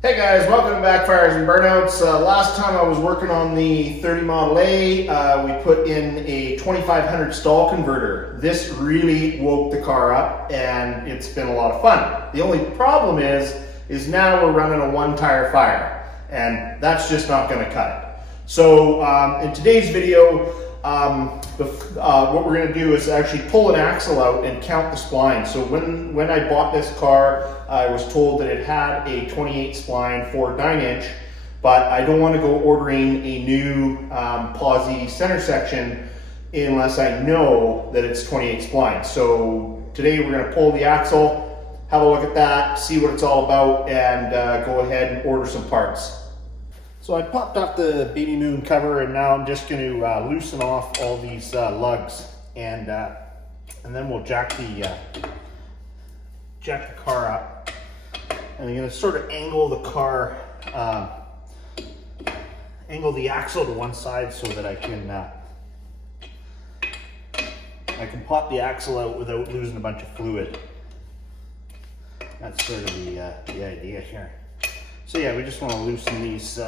Hey guys, welcome to Backfires and Burnouts. Last time I was working on the 30 Model A, we put in a 2500 stall converter. This really woke the car up and it's been a lot of fun. The only problem is now we're running a one tire fire and that's just not going to cut it. So in today's video, what we're going to do is actually pull an axle out and count the spline. So when I bought this car, I was told that it had a 28 spline for 9-inch, but I don't want to go ordering a new Posi center section unless I know that it's 28 spline. So today we're going to pull the axle, have a look at that, see what it's all about, and go ahead and order some parts. So I popped off the baby moon cover and now I'm just going to loosen off all these lugs and then we'll jack the car up. And I'm going to sort of angle the car, angle the axle to one side so that I can pop the axle out without losing a bunch of fluid. That's sort of the idea here. So yeah, we just want to loosen these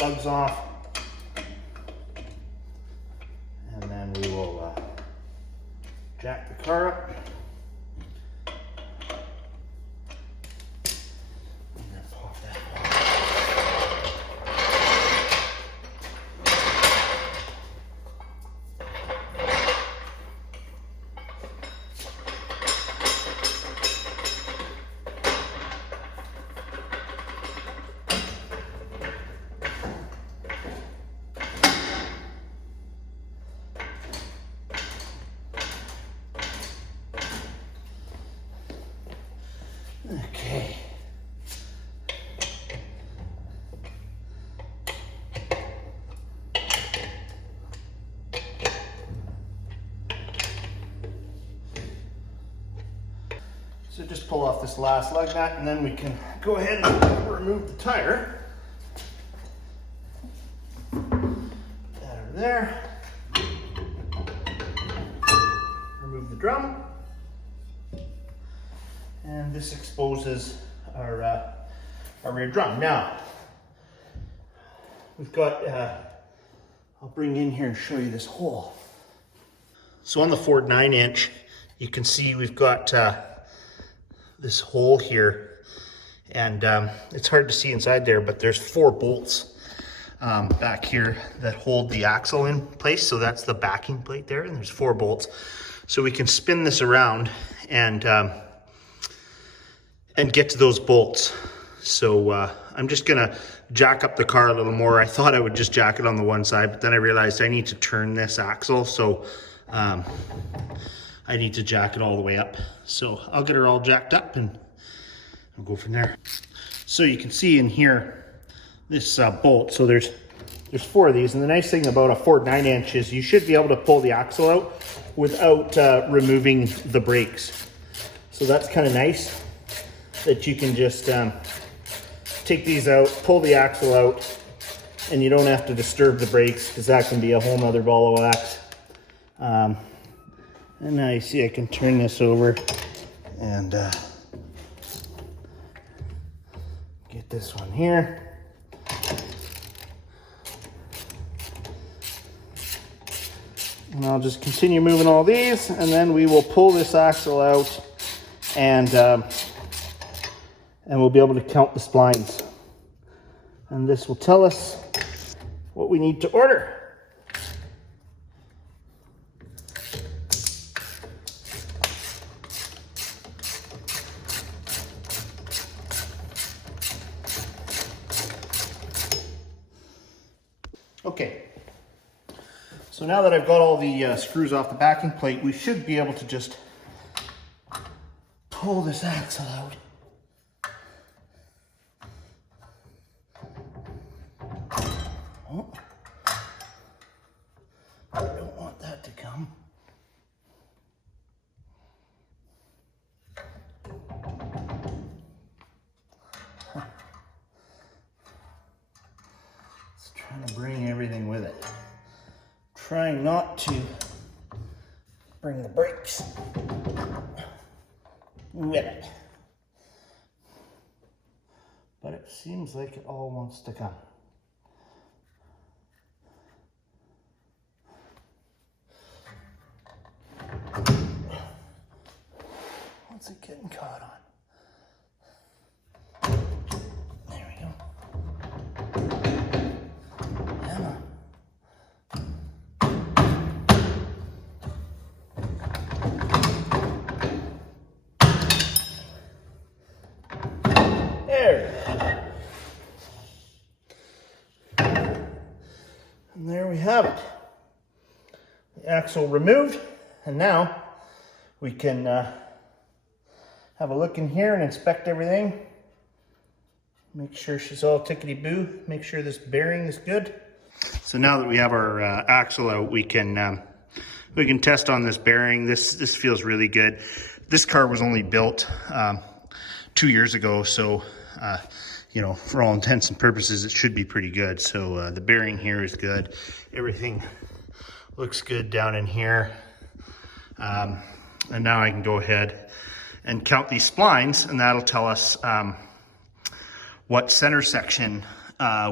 lugs off, and then we will jack the car up. And then pop that off. Okay. So just pull off this last lug nut and then we can go ahead and remove the tire. Put that over there. Remove the drum. And this exposes our rear drum. Now, we've got, I'll bring in here and show you this hole. So on the Ford 9-inch, you can see we've got this hole here. And it's hard to see inside there, but there's 4 bolts back here that hold the axle in place. So that's the backing plate there, and there's 4 bolts. So we can spin this around and get to those bolts. So I'm just gonna jack up the car a little more. I thought I would just jack it on the one side, but then I realized I need to turn this axle, so I need to jack it all the way up. So I'll get her all jacked up and I'll go from there. So you can see in here, this bolt, so there's 4 of these, and the nice thing about a Ford 9-inch is you should be able to pull the axle out without removing the brakes. So that's kind of nice, that you can just take these out, pull the axle out, and you don't have to disturb the brakes, because that can be a whole nother ball of wax. And now you see I can turn this over and get this one here. And I'll just continue moving all these, and then we will pull this axle out and we'll be able to count the splines. And this will tell us what we need to order. Okay, so now that I've got all the screws off the backing plate, we should be able to just pull this axle out. Oh, I don't want that to come. It's trying to bring everything with it. Trying not to bring the brakes with it. But it's seems like it all wants to come. What's it getting caught on? There we go. Come on. There. And there we have it. The axle removed, and now we can have a look in here and inspect everything. Make sure she's all tickety-boo. Make sure this bearing is good. So now that we have our axle out, we can test on this bearing. This feels really good. This car was only built 2 years ago, so you know, for all intents and purposes, it should be pretty good. So the bearing here is good. Everything looks good down in here. And now I can go ahead and count these splines, and that'll tell us what center section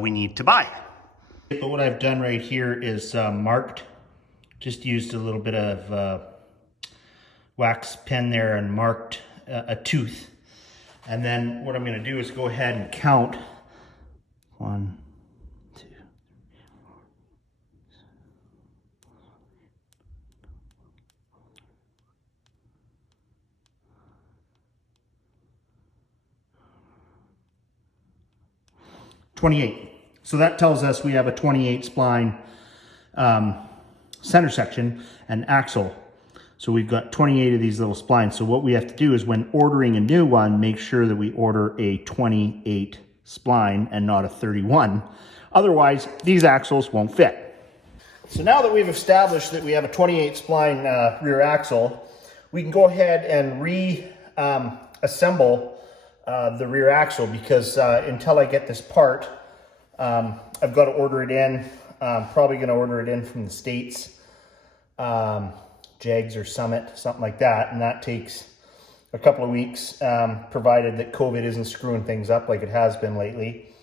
we need to buy. But what I've done right here is marked, just used a little bit of wax pen there and marked a tooth. And then what I'm going to do is go ahead and count 1, 2, 28. So that tells us we have a 28 spline center section and axle. So we've got 28 of these little splines. So what we have to do is, when ordering a new one, make sure that we order a 28 spline and not a 31. Otherwise, these axles won't fit. So now that we've established that we have a 28 spline rear axle, we can go ahead and assemble the rear axle, because until I get this part, I've got to order it in. Probably going to order it in from the States. Jags or Summit, something like that, and that takes a couple of weeks, provided that COVID isn't screwing things up like it has been lately.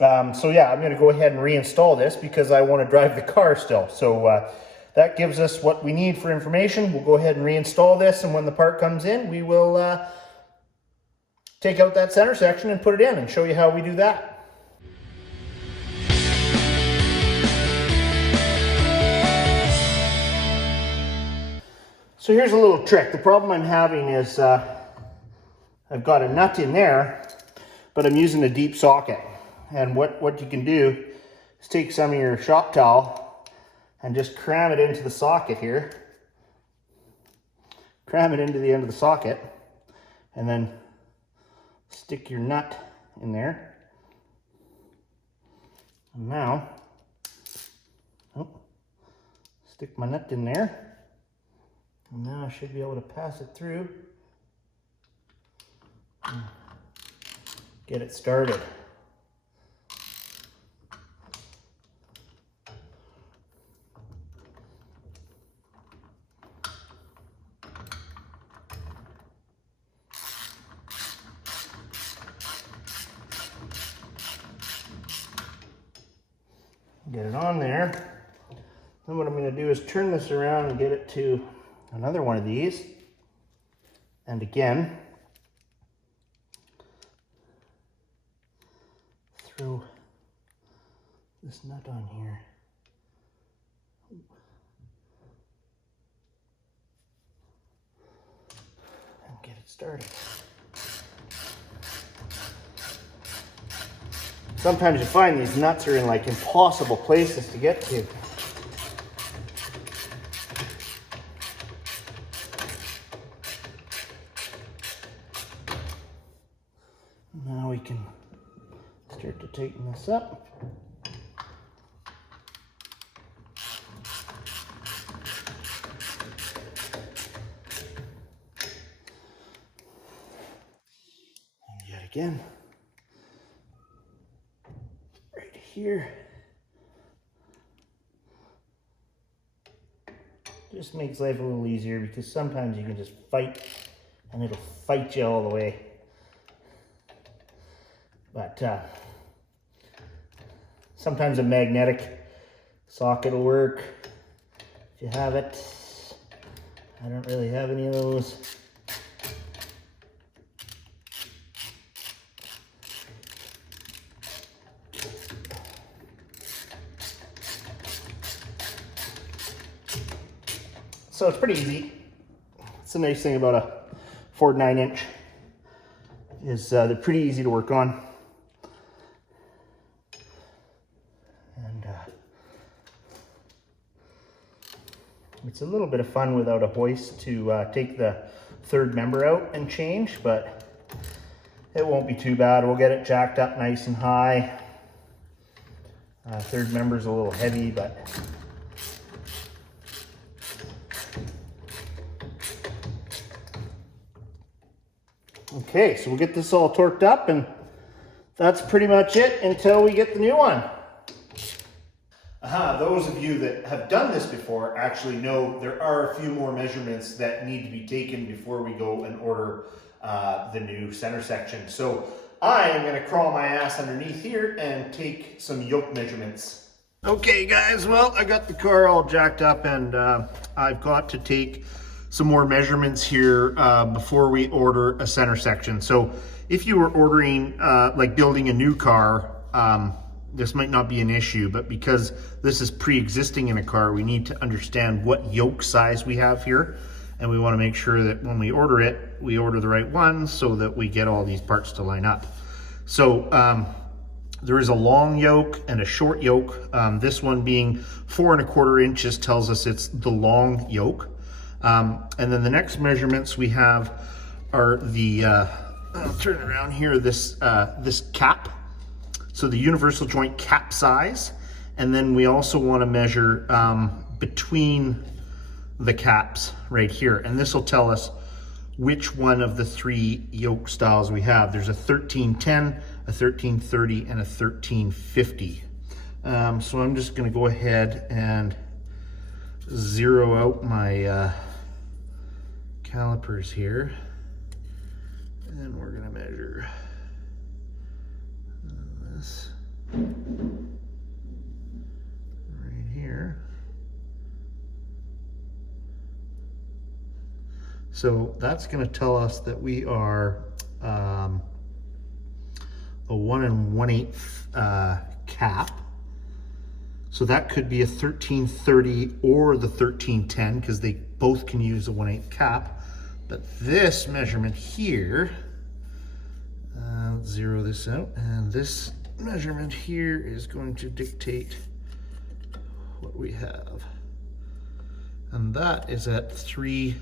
So yeah, I'm going to go ahead and reinstall this because I want to drive the car still. So that gives us what we need for information. We'll go ahead and reinstall this, and when the part comes in, we will take out that center section and put it in and show you how we do that. So here's a little trick. The problem I'm having is I've got a nut in there, but I'm using a deep socket. And what you can do is take some of your shop towel and just cram it into the socket here. Cram it into the end of the socket, and then stick your nut in there. And now, stick my nut in there. And now I should be able to pass it through and get it started. Get it on there. Then what I'm going to do is turn this around and get it to another one of these, and again throw this nut on here. And get it started. Sometimes you find these nuts are in like impossible places to get to. Now we can start to tighten this up. And yet again, right here. Just makes life a little easier, because sometimes you can just fight and it'll fight you all the way. But Sometimes a magnetic socket will work if you have it. I don't really have any of those. So it's pretty easy. It's the nice thing about a Ford 9-inch is they're pretty easy to work on. And it's a little bit of fun without a hoist to take the third member out and change, but it won't be too bad. We'll get it jacked up nice and high. Third member's a little heavy, but okay, so we'll get this all torqued up, and that's pretty much it until we get the new one. Those of you that have done this before actually know there are a few more measurements that need to be taken before we go and order the new center section. So I am going to crawl my ass underneath here and take some yoke measurements. Okay guys, well, I got the car all jacked up, and I've got to take some more measurements here before we order a center section. So if you were ordering, like building a new car, this might not be an issue, but because this is pre-existing in a car, we need to understand what yoke size we have here. And we want to make sure that when we order it, we order the right one so that we get all these parts to line up. So there is a long yoke and a short yoke. This one being 4 1/4 inches tells us it's the long yoke. And then the next measurements we have are the, I'll turn it around here, this cap. So the universal joint cap size. And then we also want to measure between the caps right here. And this will tell us which one of the 3 yoke styles we have. There's a 1310, a 1330, and a 1350. So I'm just going to go ahead and zero out my calipers here, and we're going to measure this right here. So that's going to tell us that we are a 1 1/8 cap. So that could be a 1330 or the 1310, because they both can use a 1/8 cap. But this measurement here, let's zero this out, and this measurement here is going to dictate what we have. And that is at 325.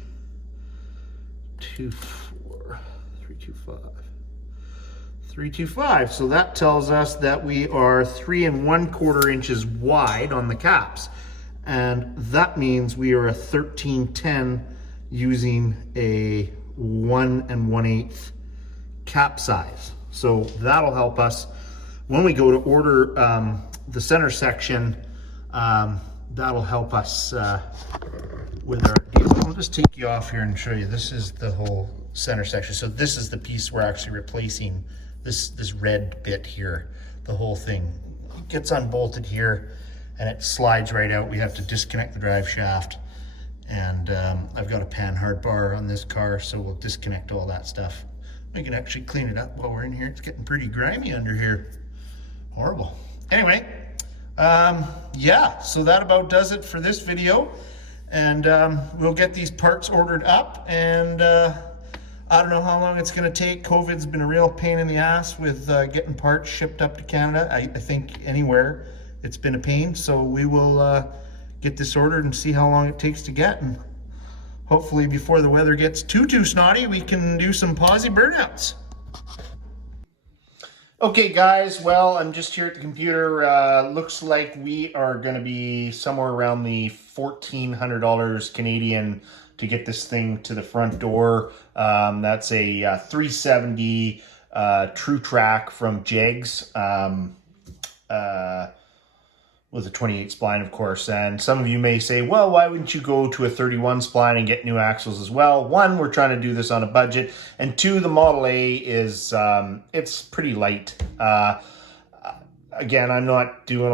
325. So that tells us that we are 3 1/4 inches wide on the caps. And that means we are a 1310 using a 1 1/8 cap size. So that'll help us when we go to order the center section. That'll help us with our deal. I'll just take you off here and show you. This is the whole center section. So this is the piece we're actually replacing. This red bit here, the whole thing. It gets unbolted here and it slides right out. We have to disconnect the drive shaft, and I've got a panhard bar on this car, so we'll disconnect all that stuff. We can actually clean it up while we're in here. It's getting pretty grimy under here. Horrible. Anyway, yeah, so that about does it for this video, and we'll get these parts ordered up, and I don't know how long it's going to take. COVID's been a real pain in the ass with getting parts shipped up to Canada. I think anywhere it's been a pain. So we will get this ordered and see how long it takes to get. And hopefully before the weather gets too snotty, we can do some Posi burnouts. Okay guys, well, I'm just here at the computer. Looks like we are going to be somewhere around the $1,400 Canadian to get this thing to the front door. That's a 370 True Track from Jegs with a 28 spline, of course. And some of you may say, well, why wouldn't you go to a 31 spline and get new axles as well? One, we're trying to do this on a budget, and two, the Model A is it's pretty light. again, I'm not doing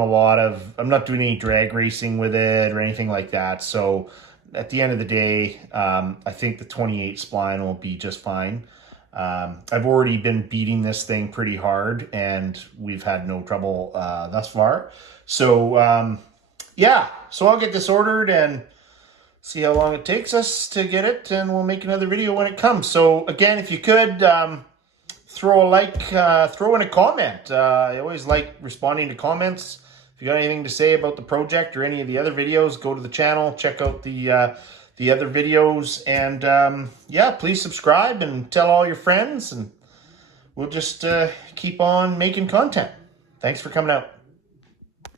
any drag racing with it or anything like that. So at the end of the day, I think the 28 spline will be just fine. I've already been beating this thing pretty hard and we've had no trouble thus far. So yeah, so I'll get this ordered and see how long it takes us to get it, and we'll make another video when it comes. So again, if you could throw a like, throw in a comment. I always like responding to comments. If you got anything to say about the project or any of the other videos, go to the channel, check out the other videos, and yeah, please subscribe and tell all your friends, and we'll just keep on making content. Thanks for coming out.